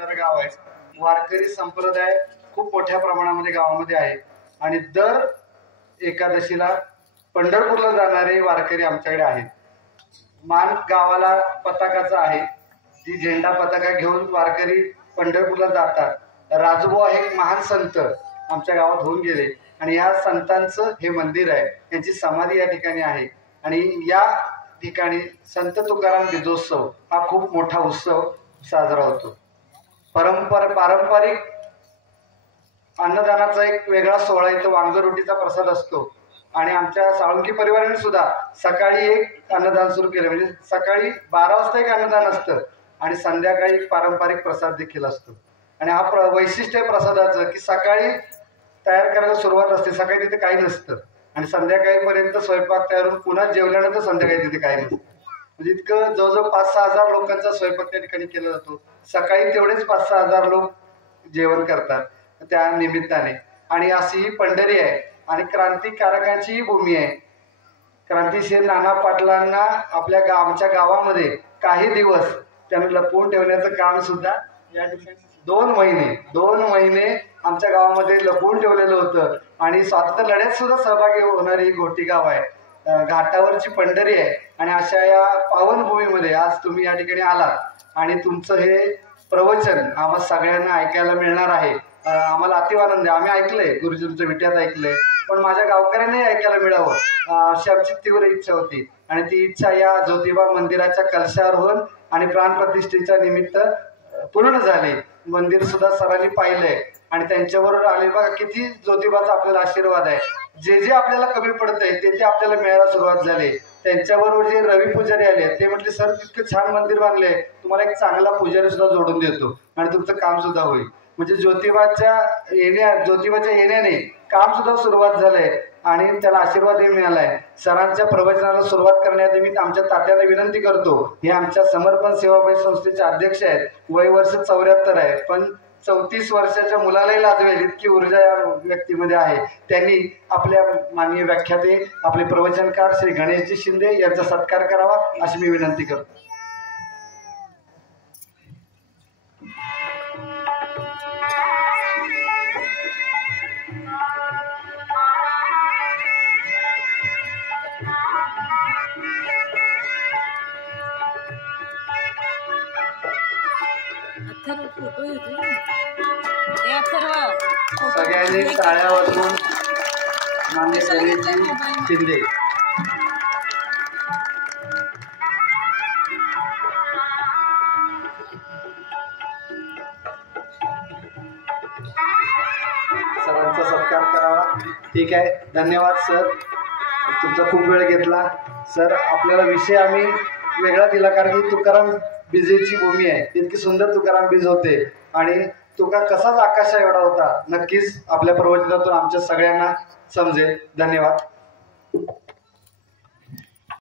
गाव आहे. वारकरी संप्रदाय खूप मोठ्या प्रमाणामध्ये गावामध्ये आहे आणि दर एकादशीला पंढरपूरला जाणारे वारकरी आमच्याकडे आहेत. मान गावाला पताकाचा आहे, जी झेंडा पताका घेऊन वारकरी पंढरपूरला जातात. राजभाऊ हे एक महान संत आमच्या गावात होऊन गेले आणि या संतांचं हे मंदिर आहे, त्यांची समाधी या ठिकाणी आहे आणि या ठिकाणी संत तुकाराम बीजोत्सव हा खूप मोठा उत्सव साजरा होतो. पारंपरिक अन्नदानाचा एक वेगळा सोहळा इथं वांगरोटीचा प्रसाद असतो आणि आमच्या साळुंकी परिवाराने सुद्धा सकाळी एक अन्नदान सुरू केले. म्हणजे सकाळी 12 वाजता एक अन्नदान असतं आणि संध्याकाळी एक पारंपरिक प्रसाद देखील असतो. आणि हा वैशिष्ट्य आहे प्रसादाचं की सकाळी तयार करायला सुरुवात असते, सकाळी तिथे काही नसतं आणि संध्याकाळीपर्यंत स्वयंपाक तयार होऊन पुन्हा जेवल्यानंतर संध्याकाळी तिथे काही नसतं. म्हणजे इतकं जवळजवळ 5-6 हजार लोकांचा स्वयंपाक त्या ठिकाणी केला जातो. सकाळी तेवढेच 5-6 हजार लोक जेवण करतात त्या निमित्ताने. आणि अशी ही पंढरी आहे आणि क्रांतिकारकांचीही भूमी आहे. क्रांतिशील नाना पाटलांना आमच्या गावामध्ये काही दिवस त्यांना लपवून ठेवण्याचं काम सुद्धा या ठिकाणी 2 महिने आमच्या गावामध्ये लपवून ठेवलेलं होतं आणि स्वातंत्र्य लढ्यात सुद्धा सहभागी होणारी ही घोटी गाव आहे. घाटावरची पंढरी आहे आणि अशा या पावनभूमीमध्ये आज तुम्ही या ठिकाणी आलात आणि तुमचं हे प्रवचन आम्हा सगळ्यांना ऐकायला मिळणार आहे. आम्हाला अतिव आनंद आहे. आम्ही ऐकलंय, गुरुजींच्या विट्यात ऐकलंय, पण माझ्या गावकऱ्यांनाही ऐकायला मिळावं अशी आमची तीव्र इच्छा होती आणि ती इच्छा या ज्योतिबा मंदिराच्या कलशारोहण आणि प्राणप्रतिष्ठेच्या निमित्त पूर्ण झाली. मंदिर सुद्धा सरांनी पाहिलंय आणि त्यांच्याबरोबर आले बघा किती ज्योतिबाचा आपल्याला आशीर्वाद आहे. जे आपल्याला कमी पडतंय ते आपल्याला मिळायला सुरुवात झाली. त्यांच्याबरोबर जे रवी पुजारी आले ते म्हटले, सर तितकं छान मंदिर बांधले, तुम्हाला एक चांगला पुजारी सुद्धा जोडून देतो आणि तुमचं काम सुद्धा होईल. म्हणजे ज्योतिबाच्या येण्याने काम सुद्धा सुरुवात झालंय आणि त्याला आशीर्वादही मिळालाय. सरांच्या प्रवचनाला सुरुवात करण्यानिमित्त आमच्या तात्याला विनंती करतो. हे आमच्या समर्पण सेवाभावी संस्थेचे अध्यक्ष आहेत. वय वर्ष 74 आहे, पण 34 वर्षाच्या मुलालाही लाजवेल इतकी ऊर्जा या व्यक्तीमध्ये आहे. त्यांनी आपल्या माननीय व्याख्याते आपले प्रवचनकार श्री गणेशजी शिंदे यांचा सत्कार करावा अशी मी विनंती करतो. सगळ्यांनी टाळ्या वाजवून माननीय गणेशजी शिंदे सरांचा सत्कार करावा. ठीक आहे, धन्यवाद सर, तुमचा खूप वेळ घेतला. सर आपल्याला विषय आम्ही वेगळा दिला कारण की तुकाराम बीजेची भूमी आहे. इतकी सुंदर तुकाराम बीज होते आणि तुका कसाच आकाशा एवढा होता नक्कीच आपल्या प्रवचनातून आमच्या सगळ्यांना समजेल. धन्यवाद.